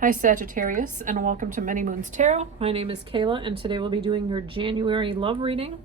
Hi Sagittarius, and welcome to Many Moons Tarot. My name is Kayla, and today we'll be doing your January love reading.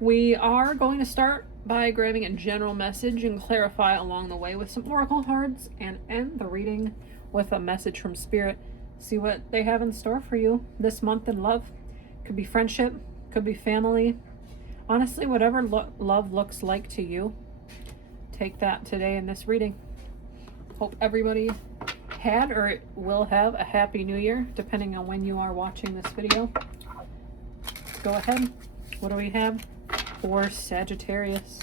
We are going to start by grabbing a general message and clarify along the way with some oracle cards, and end the reading with a message from Spirit. See what they have in store for you this month in love. Could be friendship, could be family. Honestly, whatever love looks like to you, take that today in this reading. Hope everybody had or will have a happy new year, depending on when you are watching this video. Go ahead. What do we have for Sagittarius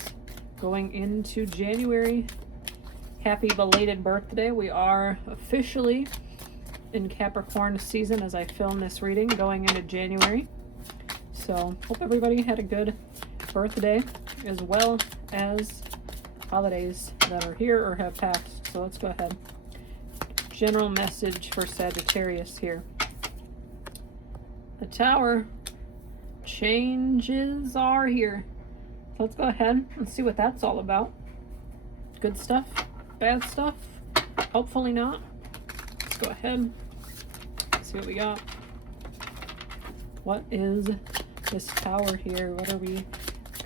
going into January? Happy belated birthday. We are officially in Capricorn season as I film this reading, going into January. So hope everybody had a good birthday, as well as holidays that are here or have passed. So let's go ahead. General message for Sagittarius here. The Tower. Changes are here. So let's go ahead and see what that's all about. Good stuff? Bad stuff? Hopefully not. Let's go ahead. See what we got. What is this Tower here? What are we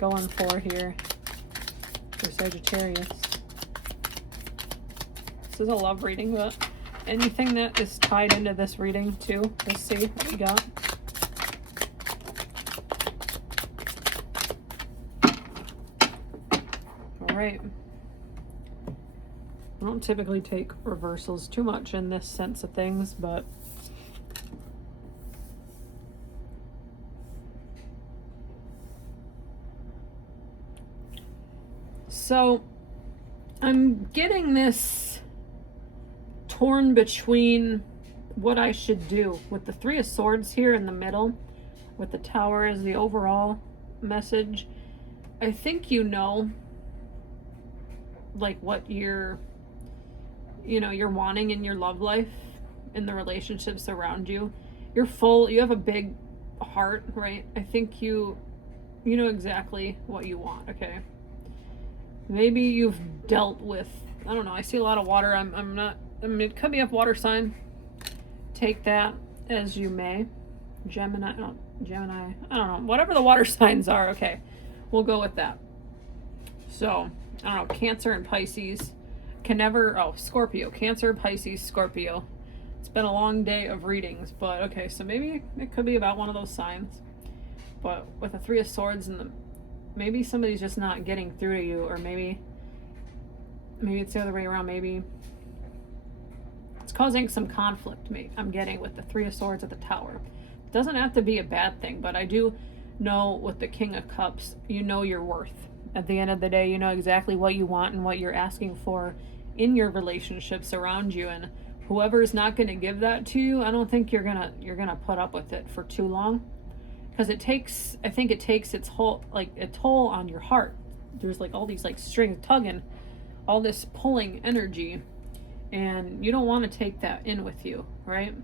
going for here for Sagittarius? This is a love reading, but anything that is tied into this reading too. Let's see what we got. Alright. I don't typically take reversals too much in this sense of things, but so I'm getting this torn between what I should do with the Three of Swords here in the middle, with the Tower as the overall message. I think you know, like, what you're wanting in your love life, in the relationships around you. You're full, you have a big heart, right? I think you know exactly what you want, okay? Maybe you've dealt with, I don't know, I see a lot of water. I mean, it could be a water sign. Take that as you may. Gemini, I don't know. Whatever the water signs are, okay. We'll go with that. So, I don't know, Cancer and Pisces can never, Scorpio. Cancer, Pisces, Scorpio. It's been a long day of readings, but okay, so maybe it could be about one of those signs. But with the Three of Swords and maybe somebody's just not getting through to you, or maybe it's the other way around. Maybe it's causing some conflict. I'm getting with the Three of Swords at the Tower. It doesn't have to be a bad thing, but I do know with the King of Cups, you know your worth. At the end of the day, you know exactly what you want and what you're asking for in your relationships around you, and whoever's not going to give that to you, I don't think you're gonna put up with it for too long, because I think it takes its whole, like, a toll on your heart. There's like all these like strings tugging, all this pulling energy, and you don't want to take that in with you, right?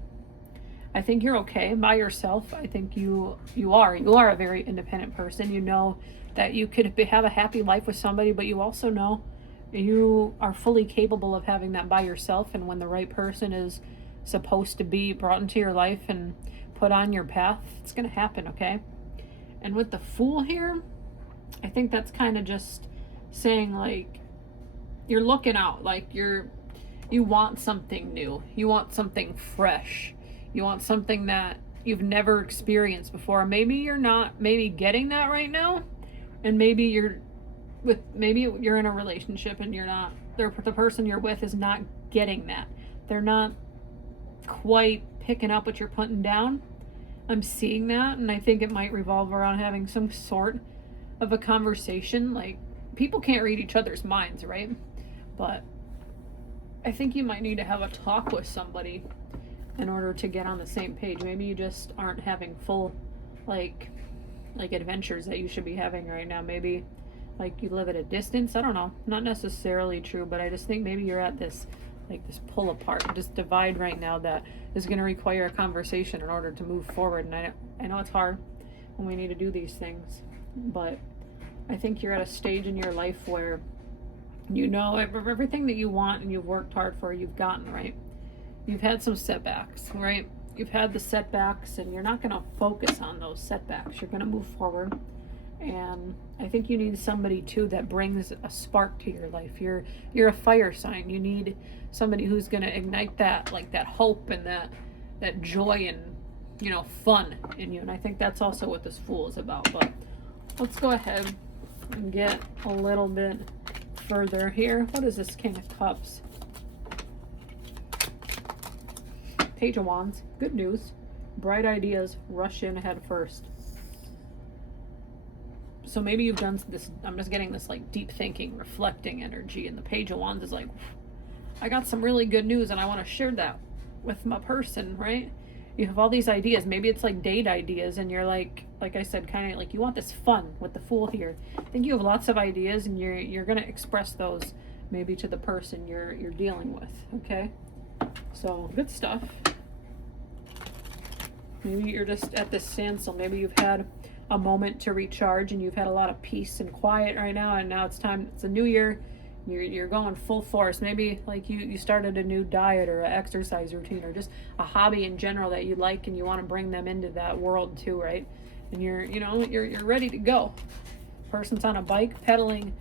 I think you're okay by yourself. I think you are a very independent person. You know that you could have a happy life with somebody, but you also know you are fully capable of having that by yourself, and when the right person is supposed to be brought into your life and put on your path, it's going to happen, okay? And with the Fool here, I think that's kind of just saying, like, you're looking out, like you want something new, you want something fresh, you want something that you've never experienced before. Maybe you're not getting that right now, and maybe you're in a relationship and you're not, the person you're with is not getting that. They're not quite picking up what you're putting down. I'm seeing that, and I think it might revolve around having some sort of a conversation. Like, people can't read each other's minds, right? But I think you might need to have a talk with somebody in order to get on the same page. Maybe you just aren't having full, like adventures that you should be having right now. Maybe, like, you live at a distance. I don't know. Not necessarily true, but I just think maybe you're at this pull apart, this divide right now that is going to require a conversation in order to move forward. And I know it's hard when we need to do these things, but I think you're at a stage in your life where you know everything that you want and you've worked hard for, you've gotten, right? you've had some setbacks, right? You've had the setbacks, and you're not going to focus on those setbacks. You're going to move forward. And I think you need somebody too that brings a spark to your life. You're a fire sign. You need somebody who's going to ignite that, like that hope and that joy and, you know, fun in you. And I think that's also what this Fool is about. But let's go ahead and get a little bit further here. What is this King of Cups? Page of Wands. Good news. Bright ideas rush in head first. So maybe you've done this, I'm just getting this like deep thinking, reflecting energy, and the Page of Wands is like, I got some really good news and I want to share that with my person, right? You have all these ideas. Maybe it's like date ideas, and you're like I said, kind of like you want this fun with the Fool here. I think you have lots of ideas, and you're going to express those maybe to the person you're dealing with, okay? So, good stuff. Maybe you're just at this standstill. Maybe you've had a moment to recharge, and you've had a lot of peace and quiet right now, and now it's time. It's a new year. You're going full force. Maybe like you started a new diet or an exercise routine, or just a hobby in general that you like, and you want to bring them into that world too, right? And you're ready to go. Person's on a bike pedaling.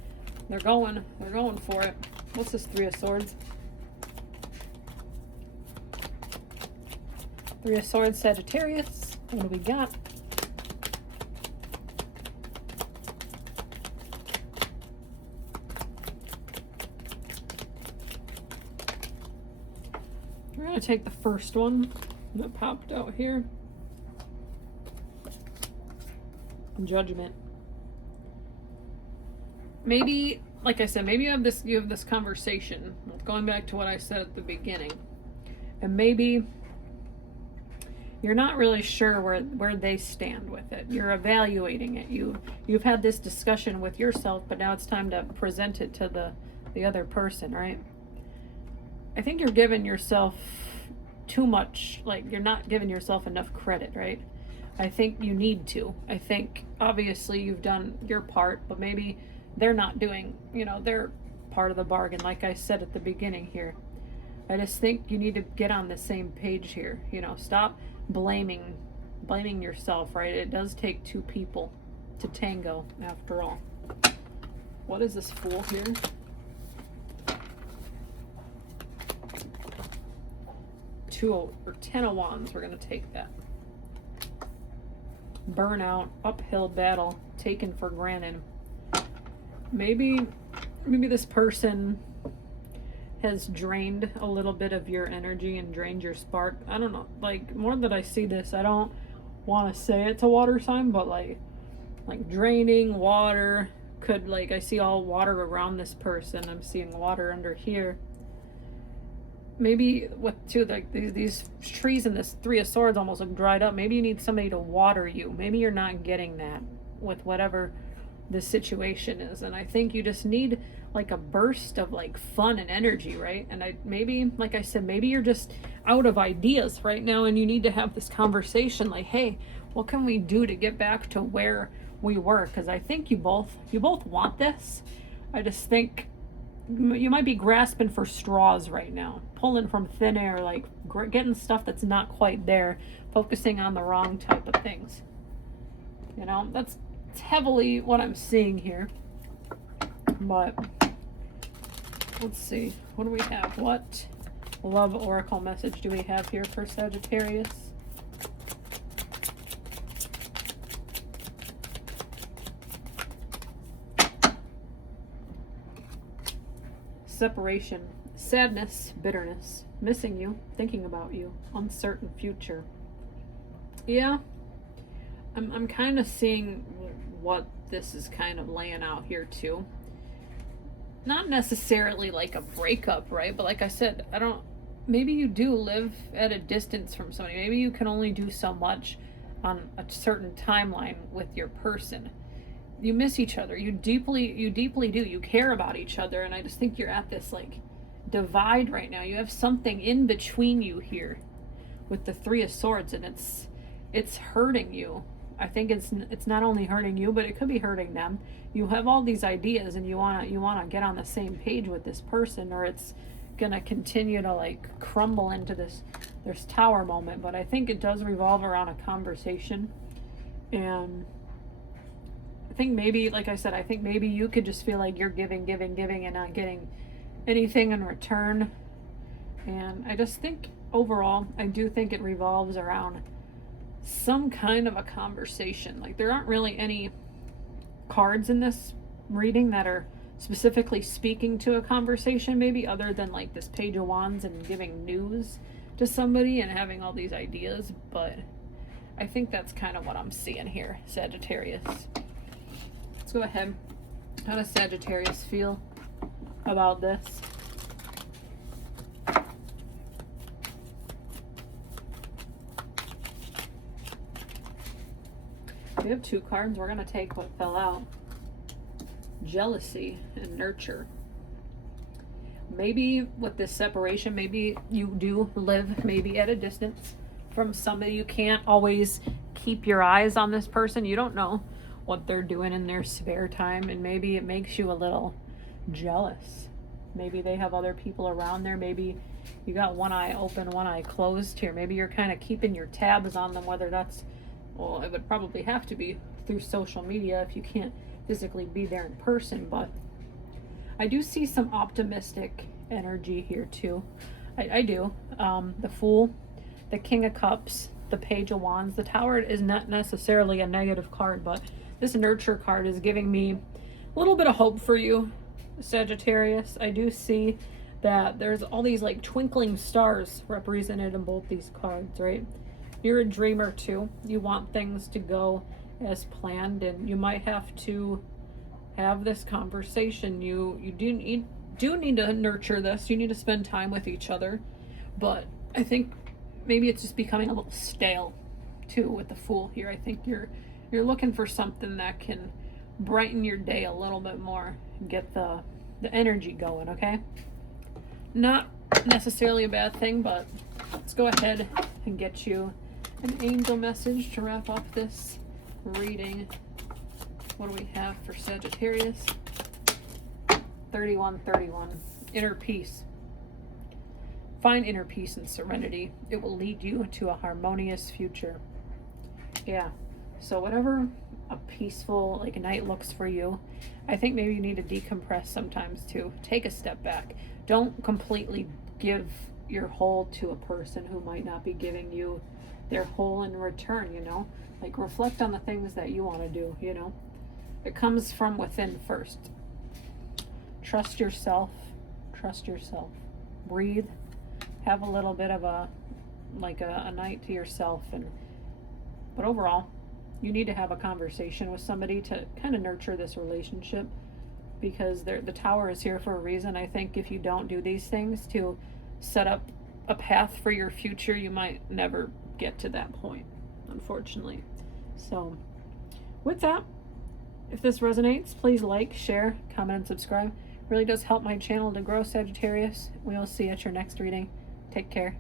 They're going for it. What's this Three of Swords? Three of Swords, Sagittarius. What do we got? We're going to take the first one that popped out here. Judgment. Maybe, like I said, maybe you have this conversation, going back to what I said at the beginning. And maybe you're not really sure where they stand with it. You're evaluating it. You've had this discussion with yourself, but now it's time to present it to the other person, right? I think you're giving yourself too much, like you're not giving yourself enough credit, right? I think you need to. I think obviously you've done your part, but maybe they're not doing, their part of the bargain, like I said at the beginning here. I just think you need to get on the same page here. Stop blaming yourself, right? It does take two people to tango after all. What is this Fool here? Ten of Wands. We're going to take that. Burnout, uphill battle, taken for granted. Maybe this person has drained a little bit of your energy and drained your spark. I don't know. Like, more that I see this, I don't want to say it's a water sign, but like draining water could, like, I see all water around this person. I'm seeing water under here. Maybe with these trees and this Three of Swords almost look dried up. Maybe you need somebody to water you. Maybe you're not getting that with whatever the situation is. And I think you just need like a burst of like fun and energy, right? And maybe, like I said, maybe you're just out of ideas right now, and you need to have this conversation like, hey, what can we do to get back to where we were? Because I think you both want this. I just think you might be grasping for straws right now, pulling from thin air, like getting stuff that's not quite there, focusing on the wrong type of things. That's heavily what I'm seeing here. But let's see, what do we have? What love oracle message do we have here for Sagittarius? Separation, sadness, bitterness, missing you, thinking about you, uncertain future. Yeah, I'm kind of seeing what this is kind of laying out here too. Not necessarily like a breakup, right? But like I said, maybe you do live at a distance from somebody. Maybe you can only do so much on a certain timeline with your person. You miss each other. You deeply do. You care about each other. And I just think you're at this like divide right now. You have something in between you here with the Three of Swords, and it's hurting you. I think it's not only hurting you, but it could be hurting them. You have all these ideas, and you wanna get on the same page with this person, or it's gonna continue to like crumble into this tower moment, but I think it does revolve around a conversation. And I think maybe, like I said, I think maybe you could just feel like you're giving and not getting anything in return. And I just think overall, I do think it revolves around some kind of a conversation. Like, there aren't really any cards in this reading that are specifically speaking to a conversation, maybe, other than like this Page of Wands and giving news to somebody and having all these ideas. But I think that's kind of what I'm seeing here, Sagittarius. Let's go ahead. How does Sagittarius feel about this? We have 2 cards. We're going to take what fell out. Jealousy and nurture. Maybe with this separation, maybe you do live maybe at a distance from somebody. You can't always keep your eyes on this person. You don't know what they're doing in their spare time, and maybe it makes you a little jealous. Maybe they have other people around there. Maybe you got one eye open, one eye closed here. Maybe you're kind of keeping your tabs on them, whether that's, well, it would probably have to be through social media if you can't physically be there in person. But I do see some optimistic energy here too. I do. The Fool, the King of Cups, the Page of Wands. The Tower is not necessarily a negative card, but this nurture card is giving me a little bit of hope for you, Sagittarius. I do see that there's all these like twinkling stars represented in both these cards, right? You're a dreamer too. You want things to go as planned, and you might have to have this conversation. You do need to nurture this. You need to spend time with each other. But I think maybe it's just becoming a little stale too with the Fool here. I think you're looking for something that can brighten your day a little bit more and get the energy going, okay? Not necessarily a bad thing, but let's go ahead and get you an angel message to wrap up this reading. What do we have for Sagittarius? 3131. Inner peace. Find inner peace and serenity. It will lead you to a harmonious future. Yeah. So whatever a peaceful like night looks for you, I think maybe you need to decompress sometimes too. Take a step back. Don't completely give your whole to a person who might not be giving you their whole in return, you know? Like, reflect on the things that you want to do, you know? It comes from within first. Trust yourself. Trust yourself. Breathe. Have a little bit of a night to yourself. But overall, you need to have a conversation with somebody to kind of nurture this relationship, because the Tower is here for a reason. I think if you don't do these things to set up a path for your future, you might never get to that point, unfortunately. So with that, if this resonates, please like, share, comment, and subscribe. It really does help my channel to grow, Sagittarius. We will see you at your next reading. Take care.